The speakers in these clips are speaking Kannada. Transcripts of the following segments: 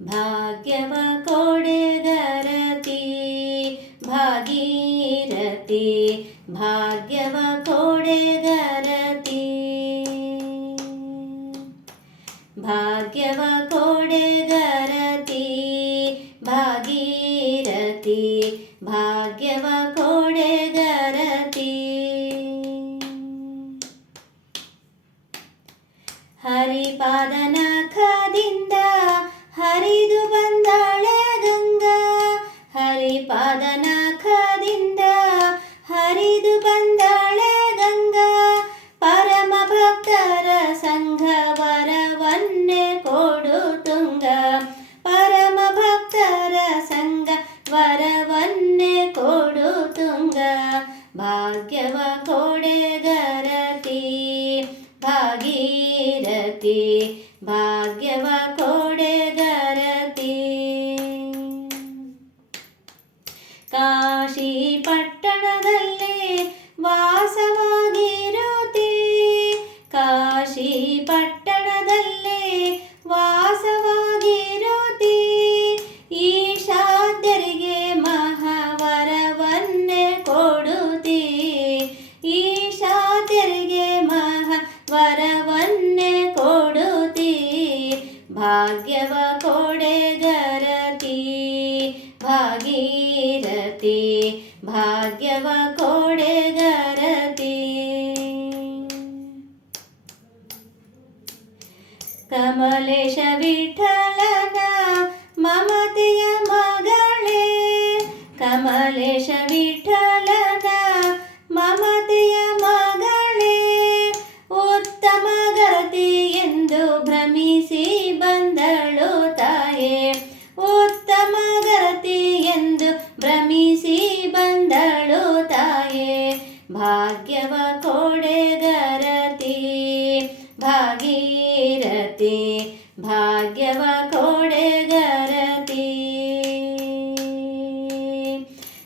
ಭಾಗ್ಯವ ಕೊಡೆಗರತಿ ಭಾಗೀರಥಿ, ಭಾಗ್ಯವ ಕೊಡೆಗರತಿ, ಭಾಗ್ಯವ ಕೊಡೆಗರತಿ ಭಾಗೀರಥಿ, ಭಾಗ್ಯವ ಕೊಡೆಗರತಿ. ಹರಿಪಾದನಖದಿಂದ ಹರಿದು ಬಂದಾಳೆ ಗಂಗಾ, ಹರಿಪಾದನಖದಿಂದ ಹರಿದು ಬಂದಾಳೆ ಗಂಗಾ. ಪರಮ ಭಕ್ತರ ಸಂಘ ವರವನ್ನೇ ಕೊಡು ತುಂಗ, ಪರಮ ಭಕ್ತರ ಸಂಘ ವರವನ್ನೇ ಕೊಡು ತುಂಗ. ಭಾಗ್ಯವ ಕೊಡೆಗರತಿ ಭಾಗೀರಥಿ, ಭಾಗ್ಯವ ಕೊಡೆಗರತಿ. ಕಾಶಿ ಪಟ್ಟಣದಲ್ಲಿ ವಾಸವಾಗಿರುತ್ತಿ, ಕಾಶಿ ಪಟ್ಟಣದಲ್ಲಿ ವಾಸವಾಗಿರುತ್ತಿ. ಈಶಾದ್ಯರಿಗೆ ಮಹಾವರವನ್ನೇ ಕೊಡುತ್ತಿ, ಈಶಾದ್ಯರಿಗೆ ಮಹಾವರವನ್ನೇ ಕೊಡುತ್ತಿ. ಭಾಗ್ಯವ ಕೊಡೆಗರತಿ ಭಾಗೀರಥಿ, ಭಾಗ್ಯವ ಕೊಡೆಗರತಿ. ಕಮಲೇಶ ವಿಠಲನ ಮಮತೆಯ ಮಗಳೇ, ಕಮಲೇಶ ವಿಠಲನ ಮಮತೆಯ ಮಗಳೇ. ಉತ್ತಮ ಗರತಿ ಎಂದು ಭ್ರಮಿಸಿ ಬಂದಳು ತಾಯೇ, ಉತ್ತಮ ಗರತಿ ಎಂದು ಭ್ರಮಿಸಿ ಬಂದಳು ತಾಯೇ. ಭಾಗ್ಯವ ಕೊಡೆಗರತಿ ಭಾಗೀರಥಿ, ಭಾಗ್ಯವ ಕೊಡೆಗರತಿ,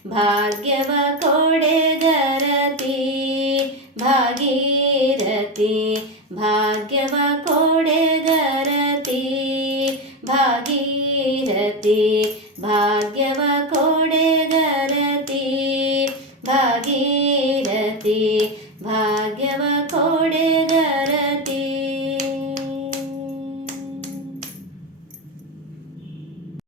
ಭಾಗ್ಯವ ಕೊಡೆಗರತಿ ಭಾಗೀರಥಿ, ಭಾಗ್ಯವ ಕೊಡೆಗರತಿ ಭಾಗೀರಥಿ, ಭಾಗ್ಯವ ಕೊಡೆಗರತಿ ಭಾಗೀರಥಿ.